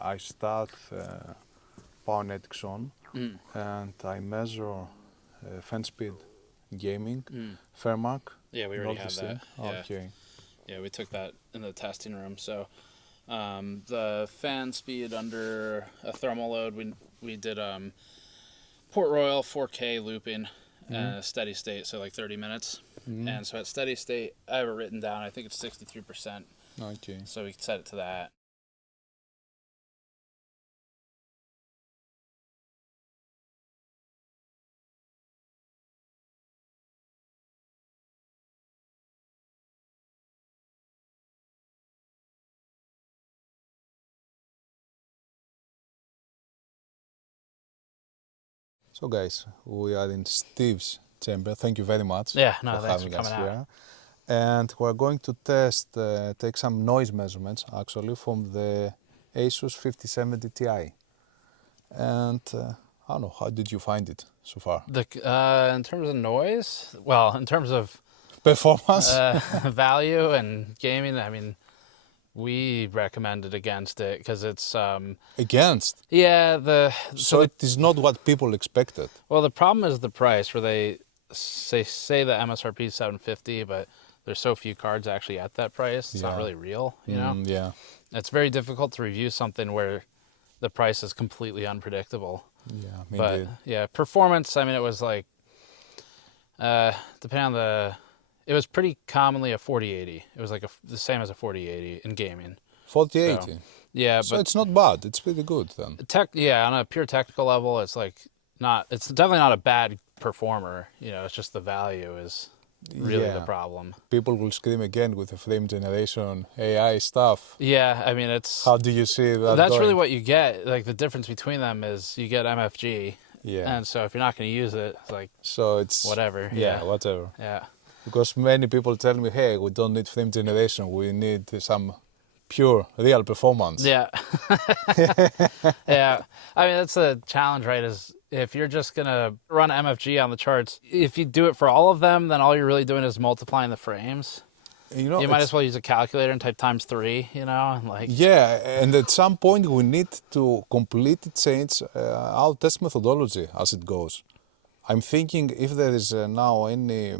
I start Power on and I measure fan speed gaming, Fairmark. Yeah, we already have that. Yeah. Okay. Yeah, we took that in the testing room. So the fan speed under a thermal load, we did Port Royal 4K looping, steady state, so like 30 minutes. And so at steady state, I have it written down. I think it's 63%. Okay. So we set it to that. So guys, we are in Steve's chamber. Thank you very much for thanks having for us coming here. Out. And we're going to take some noise measurements actually from the Asus 5070 Ti. And I don't know, how did you find it so far? In terms of noise, well, in terms of performance, value and gaming, I mean, we recommended against it because it's against. Yeah, so it is not what people expected. Well, the problem is the price, where they say the MSRP is $750, but there's so few cards actually at that price. It's not really real, you know. Yeah. It's very difficult to review something where the price is completely unpredictable. Yeah, but yeah, performance. I mean, it was like depending on it was pretty commonly a 4080. It was like the same as a 4080 in gaming. 4080. So, yeah, so but it's not bad. It's pretty good then. Yeah, on a pure technical level, it's like not. It's definitely not a bad performer. You know, it's just the value is really the problem. People will scream again with the frame generation AI stuff. Yeah, I mean, it's. How do you see that? That's really what you get. Like the difference between them is you get MFG. Yeah. And so if you're not going to use it, it's like. So it's whatever. Yeah, whatever. Yeah. Because many people tell me, hey, we don't need frame generation. We need some pure, real performance. Yeah. Yeah. I mean, that's the challenge, right? Is if you're just going to run MFG on the charts, if you do it for all of them, then all you're really doing is multiplying the frames. You know, you might as well use a calculator and type ×3, you know? And like. Yeah, and at some point we need to completely change our test methodology as it goes. I'm thinking if there is now any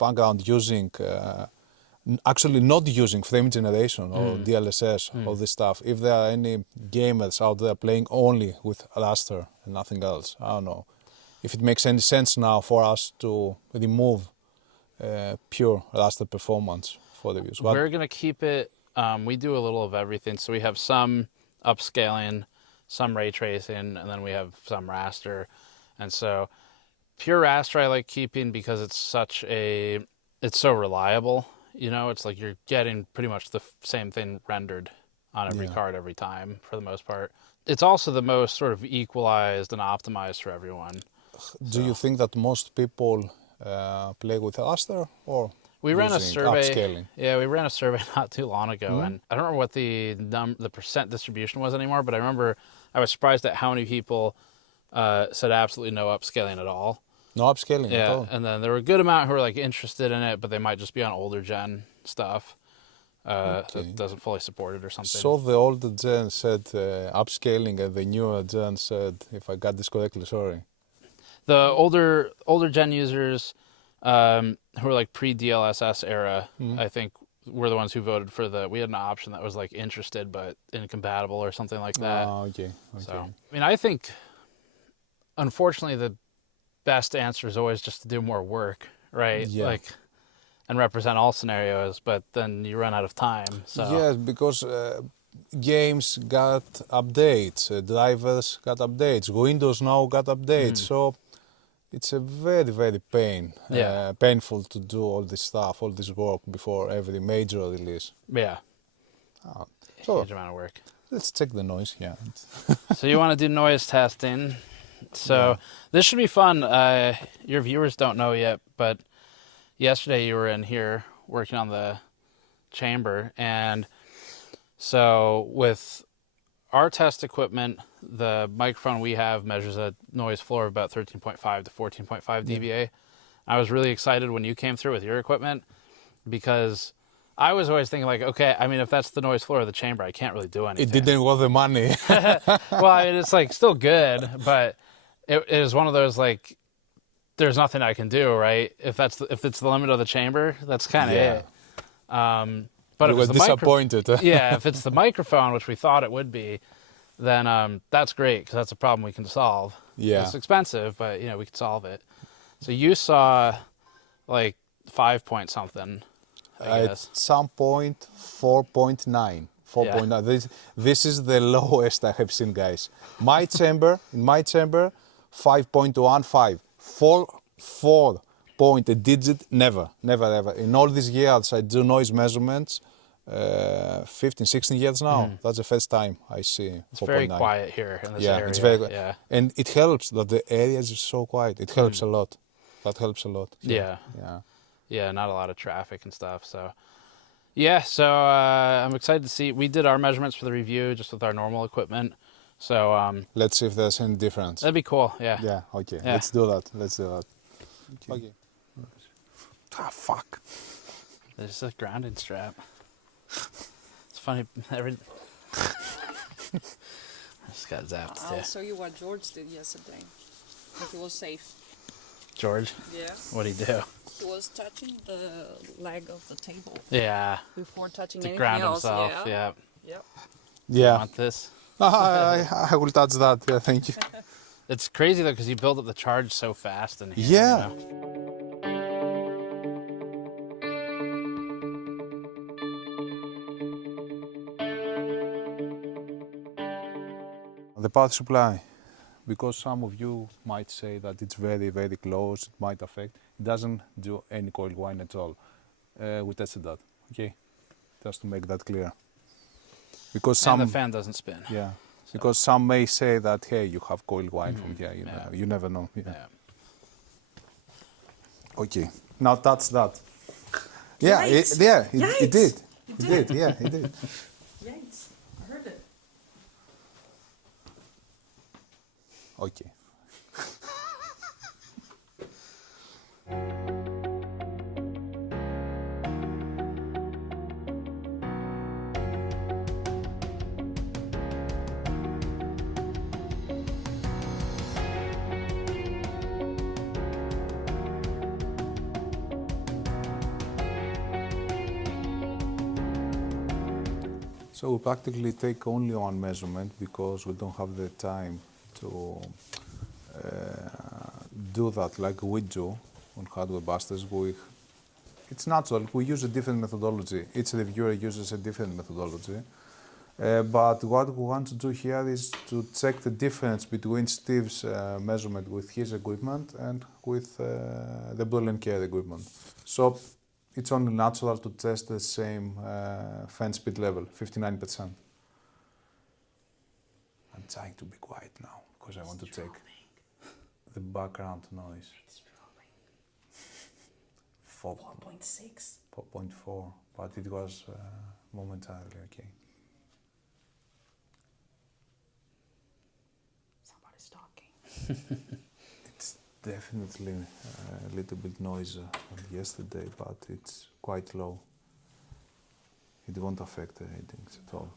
background using, actually not using frame generation or DLSS, all this stuff, if there are any gamers out there playing only with raster and nothing else, I don't know. If it makes any sense now for us to remove pure raster performance for the views. We're going to keep it, we do a little of everything. So we have some upscaling, some ray tracing, and then we have some raster. And so pure raster I like keeping because it's so reliable, you know, it's like you're getting pretty much the same thing rendered on every card every time for the most part. It's also the most sort of equalized and optimized for everyone. Do you think that most people play with raster or we ran a survey? Upscaling? Yeah, we ran a survey not too long ago, and I don't remember what the percent distribution was anymore, but I remember I was surprised at how many people said absolutely no upscaling at all. No upscaling at all? Yeah, and then there were a good amount who were like interested in it, but they might just be on older gen stuff that doesn't fully support it or something. So the older gen said upscaling and the newer gen said, if I got this correctly, sorry. The older gen users who were like pre-DLSS era, I think, were the ones who voted for we had an option that was like interested but incompatible or something like that. Oh, okay. So, I mean, I think, unfortunately, the best answer is always just to do more work, right? Yeah. Like, and represent all scenarios, but then you run out of time. So. Yes, because games got updates, drivers got updates, Windows now got updates, so it's a very, very painful to do all this stuff, all this work before every major release. Yeah. So huge amount of work. Let's check the noise here. So you want to do noise testing. So this should be fun. Your viewers don't know yet, but yesterday you were in here working on the chamber, and so with our test equipment, the microphone we have measures a noise floor of about 13.5 to 14.5 dBA. I was really excited when you came through with your equipment because I was always thinking like, okay, I mean, if that's the noise floor of the chamber, I can't really do anything. It didn't worth the money. Well, I mean, it's like still good, but it is one of those like, there's nothing I can do, right? If it's the limit of the chamber, that's kind of Yeah. it. But You if were it's the disappointed. yeah, if it's the microphone, which we thought it would be, then that's great because that's a problem we can solve. Yeah. It's expensive, but we can solve it. So you saw like 5 point something, I At guess. some point, 4.9. 4.9. Yeah. This is the lowest I have seen, guys. In my chamber, 5.15. 4 point a digit, never, ever. In all these years, I do noise measurements. 15, 16 years now. That's the first time I see 4.9. It's very quiet here in this area. It's very quiet. Yeah. And it helps that the area is so quiet. It helps a lot. That helps a lot. Yeah. Yeah. Yeah, not a lot of traffic and stuff. So, yeah, so I'm excited to see. We did our measurements for the review just with our normal equipment. So Let's see if there's any difference. that'd be cool. Yeah. Yeah, okay. Yeah. Let's do that. Okay. Ah, fuck. There's a grounding strap. It's funny. I just got zapped. I'll Yeah. show you what George did yesterday. If it was safe. George, Yeah. what'd he do? He was touching the leg of the table Yeah. before touching To anything ground else. himself. Yeah. Yeah. Yep. You Yeah. want this? I will touch that. Yeah, thank you. It's crazy though because you build up the charge so fast in here. Yeah. The power supply, because some of you might say that it's very, very close, it might affect. It doesn't do any coil whine at all. We tested that, okay? Just to make that clear. Because And some, the fan doesn't spin. yeah, because some may say that, hey, you have coil whine from here, yeah. you never know. Yeah. Yeah. Okay, now that's that. Yeah, it Yikes. did. It did, yeah, it did. Yikes. I heard it. Okay. So we practically take only one measurement because we don't have the time to do that like we do on Hardware Busters. It's natural. We use a different methodology. Each reviewer uses a different methodology. But what we want to do here is to check the difference between Steve's measurement with his equipment and with the Boolean Care equipment. So it's only natural to test the same fan speed level, 59%. I'm trying to be quiet now because I want to take the background noise. It's dropping. 4.6. 4.6. 4.4, but it was momentarily okay. Somebody's talking. It's definitely a little bit noisier than yesterday, but it's quite low. It won't affect the ratings at all.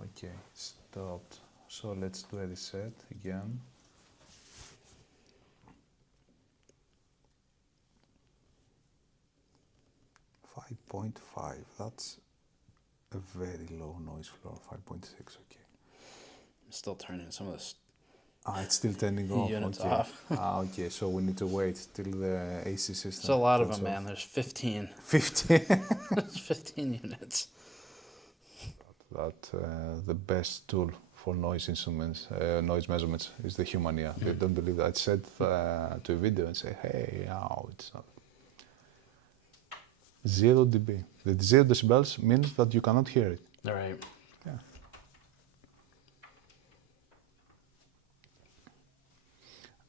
Okay, stopped. So let's do a reset again. .5, that's a very low noise floor, 5.6, okay. I'm still turning some of this Ah, it's still turning off. units Okay. off. Okay, so we need to wait till the AC system. There's a lot of turns them, off. man. There's 15. 50. There's 15 units. The best tool for noise instruments, noise measurements is the human ear. They don't believe that. I said to a video and say, hey, no, it's not. 0 dB. The 0 decibels means that you cannot hear it. All right. Yeah.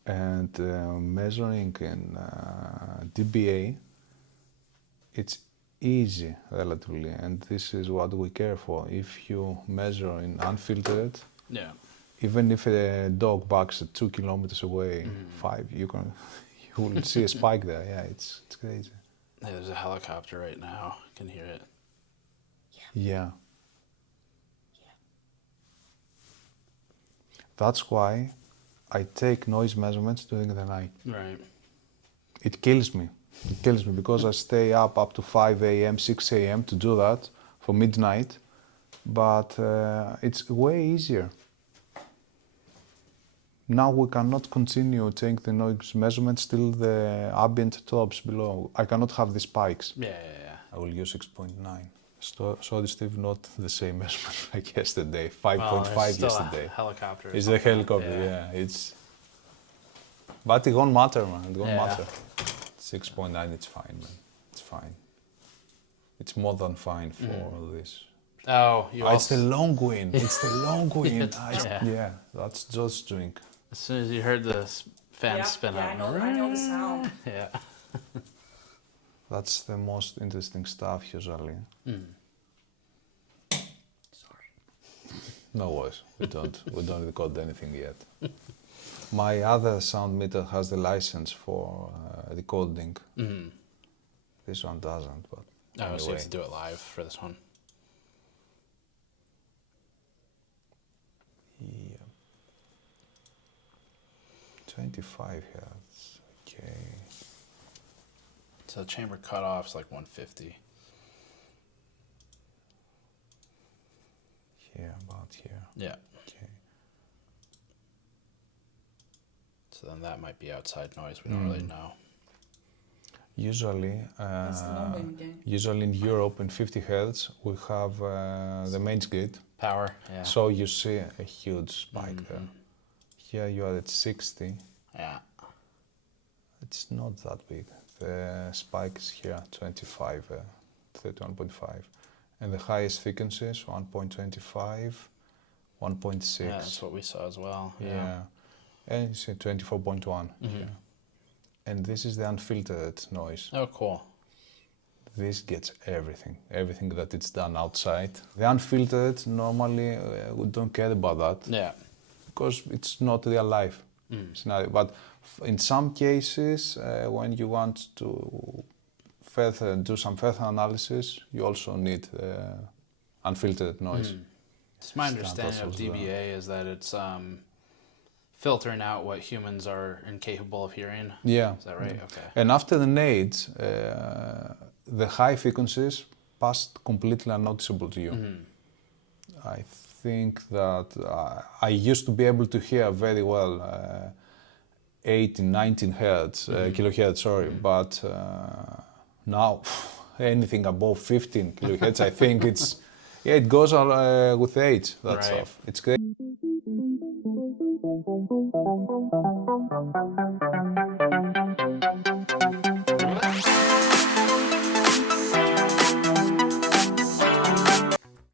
And measuring in dBA, it's easy relatively, and this is what we care for. If you measure in unfiltered, Yeah. even if a dog barks at 2 kilometers away, 5, you will see a spike there. Yeah, it's crazy. Hey, there's a helicopter right now. I can hear it. Yeah. That's why I take noise measurements during the night. Right. It kills me. It kills me because I stay up to 5 a.m., 6 a.m. to do that for midnight. But it's way easier. Now we cannot continue taking the noise measurements till the ambient drops below. I cannot have the spikes. Yeah. I will use 6.9. Sorry, Steve, not the same measurement like yesterday. 5.5 yesterday. A helicopter. It's the helicopter, yeah. It's. But it won't matter, man. It won't matter. 6.9, it's fine, man. It's fine. It's more than fine for this. Oh, you It's the also. long wind. It's the long wind. Yeah. Yeah, that's just doing. As soon as you heard the fan spin up. I know the sound. Yeah. That's the most interesting stuff usually. Sorry. No worries. We don't record anything yet. My other sound meter has the license for recording. This one doesn't, but Oh, so you anyway. have to do it live for this one. Yeah. 25 hertz. Okay. So the chamber cutoff's like 150. Here, about here. Yeah. Okay. So then that might be outside noise. We don't really know. Usually, That's the long wind again. usually in Europe, in 50 hertz, we have the mains grid. Power. Yeah. So you see a huge spike there. Here you are at 60. Yeah. It's not that big. The spike is here, 25, 31.5. And the highest frequencies, 1.25, 1.6. Yeah, that's what we saw as well. Yeah. And you see 24.1 here. And this is the unfiltered noise. Oh, cool. This gets everything that it's done outside. The unfiltered, normally we don't care about that Yeah. because it's not real life scenario. But in some cases, when you want to do some further analysis, you also need unfiltered noise. It's my understanding of Standards as well. DBA is that it's filtering out what humans are incapable of hearing. Yeah. Is that right? Okay. And after the nades, the high frequencies passed completely unnoticeable to you. I think that I used to be able to hear very well 18, 19 hertz, kilohertz, sorry, but now anything above 15 kilohertz, I think it goes with age, that Right. stuff. It's great.